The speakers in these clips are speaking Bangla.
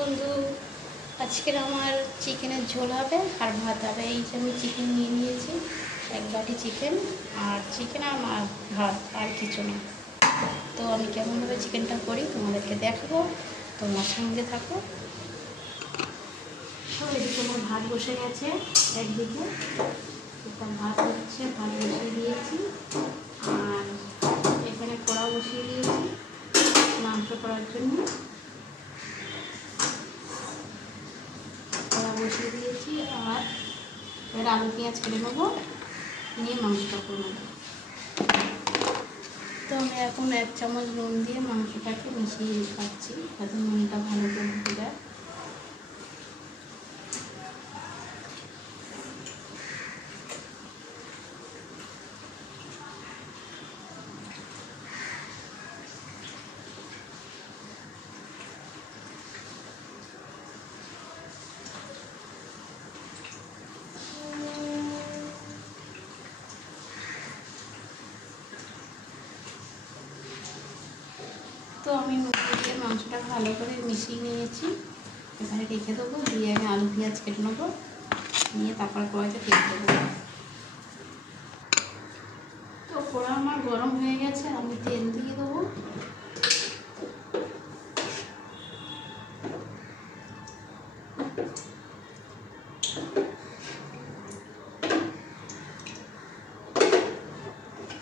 বন্ধু, আজকের আমার চিকেনের ঝোল হবে আর ভাত হবে। এই যে আমি চিকেন নিয়ে নিয়েছি, 1 বাটি চিকেন আর ভাত, আর কিছু না। তো আমি কেমনভাবে চিকেনটা করি তোমাদেরকে দেখাবো, তোমার সঙ্গে থাকো। তো এদিকে আমার ভাত বসে গেছে একদিকে, এটা ভাত হচ্ছে, ভাত বসিয়ে দিয়েছি। আর এখানে কড়া বসিয়ে দিয়েছি মাংস করার জন্য, বসিয়ে দিয়েছি। আর এবার আলু পেঁয়াজ কেটে নেবো, নিয়ে মাংসটা করে নেবো। তো আমি এখন 1 চামচ নুন দিয়ে মাংসটাকে মিশিয়ে খাচ্ছি, যাতে নুনটা ভালো করে ঢুকে যায়। তো আমি নুন দিয়ে মাংসটা ভালো করে মিশিয়ে নিয়েছি, এখানে রেখে দেবো। দিয়ে আমি আলু পেঁয়াজ কেটে নেবো, নিয়ে তারপর কড়াইতে তেল দেবো। তো কড়া আমার গরম হয়ে গেছে, আমি তেল দিয়ে দেবো।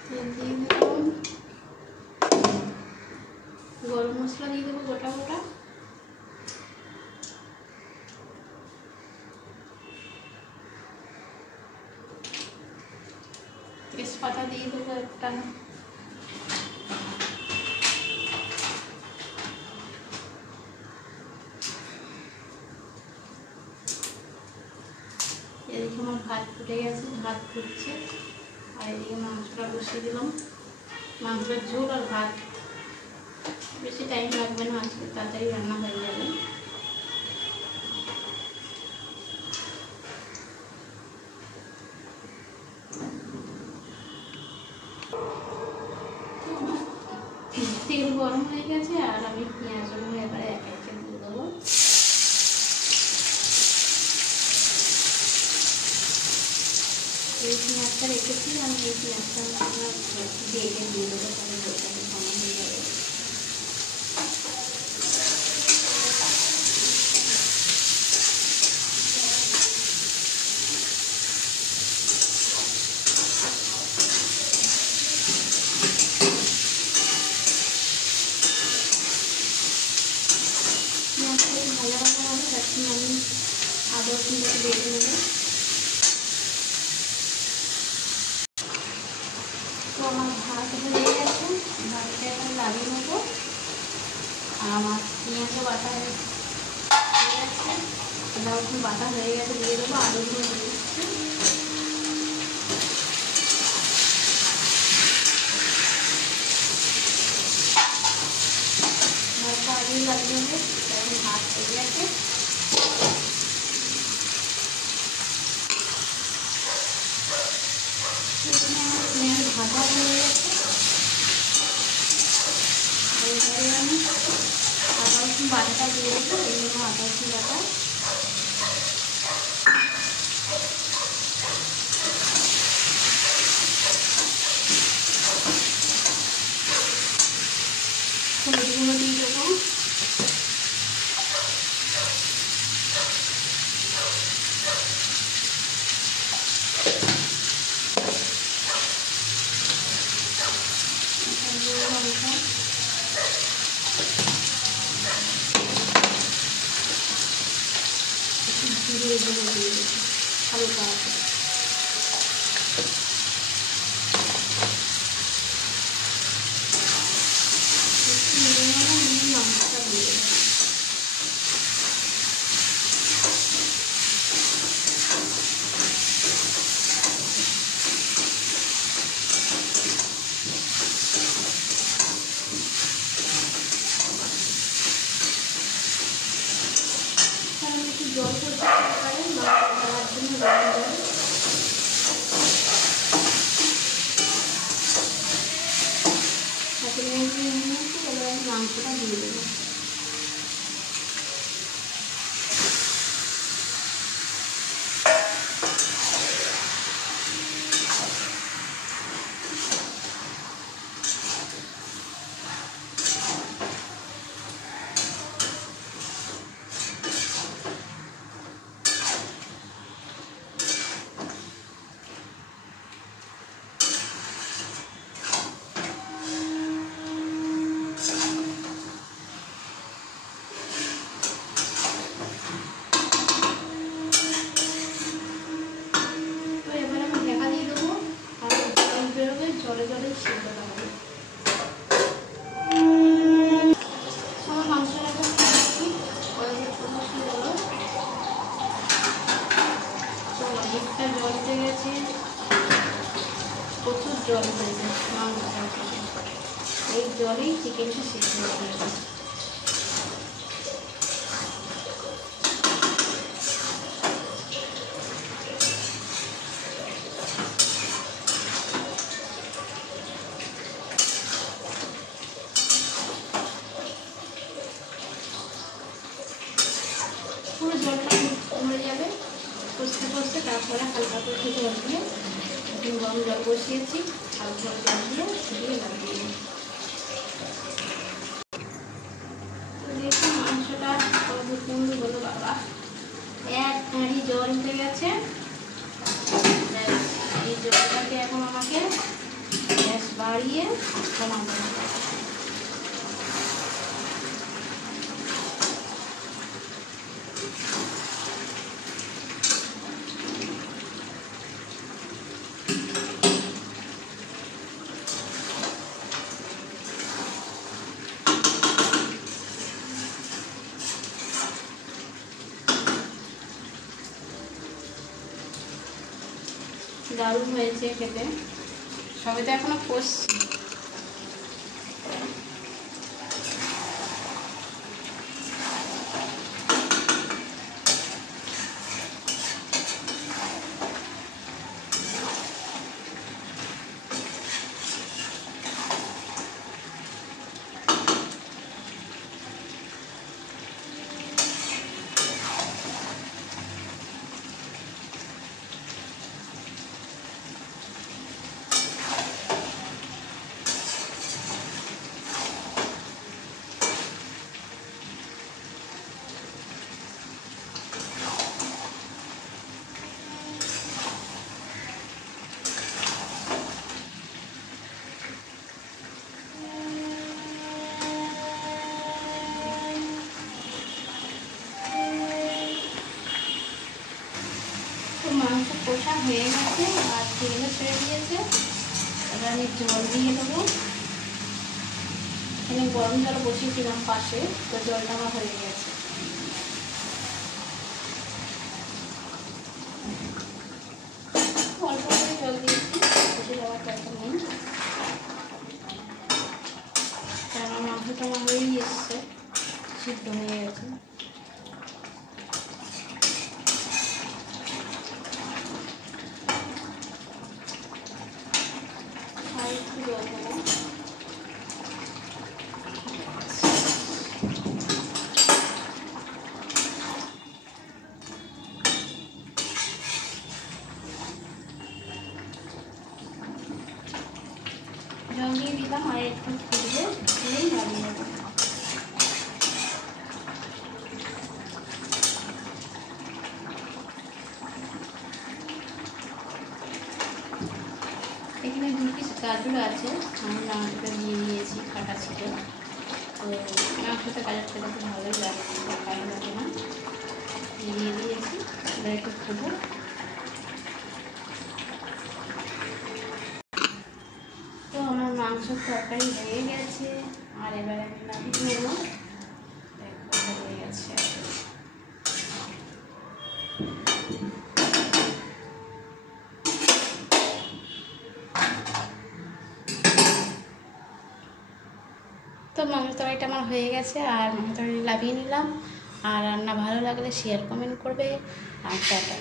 তেল দিয়ে দেবো, গরম মশলা দিয়ে দেবো গোটা গোটা, তেজপাতা দিয়ে দেবো একটা, এদিকে আমার ভাত ফুটে গেছে, ভাত ফুটছে। আর এদিকে মাংসটা বসিয়ে দিলাম, মাংসের ঝোল আর ভাত। বেশি টাইম লাগবে না, আজকে তাড়াতাড়ি রান্না হয়ে যাবে। তেল গরম হয়ে গেছে, আর আমি পেঁয়াজগুলো এবারে একে একে দিয়ে দেবো। এই পেঁয়াজটা রেখেছি আমি, এই পেঁয়াজটা দিয়ে দেবো, তাহলে ঝোলটাকে সমান হয়ে যাবে। পেঁয়াজটা ভাজা ভাজা হবে, তখন আমি আদা রসুনটাকে বেটে নেবো। তো আমার ভাত হয়ে গেছে, ভাতটা এখন লাগিয়ে নেবো। আর আমার পেঁয়াজও বাটা হয়ে গেছে, আদা রসুন বাটা হয়ে গেছে, দিয়ে দেবো। আলুগুলো দিয়ে দিচ্ছি। ভাতটা আগেই লাগিয়ে নেবে, এখন ভাত হয়ে গেছে। এখানে আমার পেঁয়াজ ভাজা হয়ে গেছে, এবারে আমি আদা রসুন বাটাটা দিয়ে দেবো। এই জন্য আদা রসুন বাটা, হলুদগুলো দিয়ে দেবো। জিরে গুঁড়ো দিয়ে দেবো হালকা আছে। মাংসটা দিয়ে দেবো। একটু জল করতে পারেন মাংস দেওয়ার জন্য, গরম জল। মাংসটা দিয়ে দেবো। জল হয়েছে মাংসটা, এই জলেই চিকেনটা সিদ্ধ হয়ে যাবে। পুরো জলটা মরে যাবে, কষতে কষতে তারপরে হালকা করে জল দিয়ে, এখন গরম জল বসিয়েছি, হালকা জল দিয়ে দিয়ে লাগিয়ে দিই। দেখুন মাংসটা কত সুন্দর হলো বাবা, এক হাঁড়ি জল উঠে গেছে। এই জলটাকে এখন আমাকে গ্যাস বাড়িয়ে কমাতে হবে। দারুণ হয়েছে খেতে, সবে তো এখনো কষছি। মাংস কষা হয়ে গেছে আর তেলও ছেড়ে দিয়েছে। এবার আমি জল দিয়ে দেবো। এখানে গরম জল বসিয়েছিলাম পাশে, তো জলটা আমার হয়ে গেছে। অল্প করে জল দিয়েছি, বসে যাওয়ার দরকার নেই, কারণ মাংসটা আমার হয়েই এসছে, সিদ্ধ হয়ে গেছে। জল দিয়ে দিলাম আর একটু ফুটবে, ফুলেই নামিয়ে নেব। এখানে 2 পিস গাজর আছে, আমি মাংসটা দিয়ে দিয়েছি, কাটা ছিল। তো মাংসটা গাজর খেতে খুব ভালোই লাগে, ভালো লাগে না, দিয়ে দিয়েছি। এবার একটু ফুটবো। তো আমার মাংসের তরকারি হয়ে গেছে, আর এবার আমি নামিয়ে নেব। দেখো হয়ে গেছে। তো মাংস তরকারিটা আমার হয়ে গেছে, আর মাংস তরকারি নামিয়ে নিলাম। আর রান্না ভালো লাগলে শেয়ার কমেন্ট করবে, আর টাটা।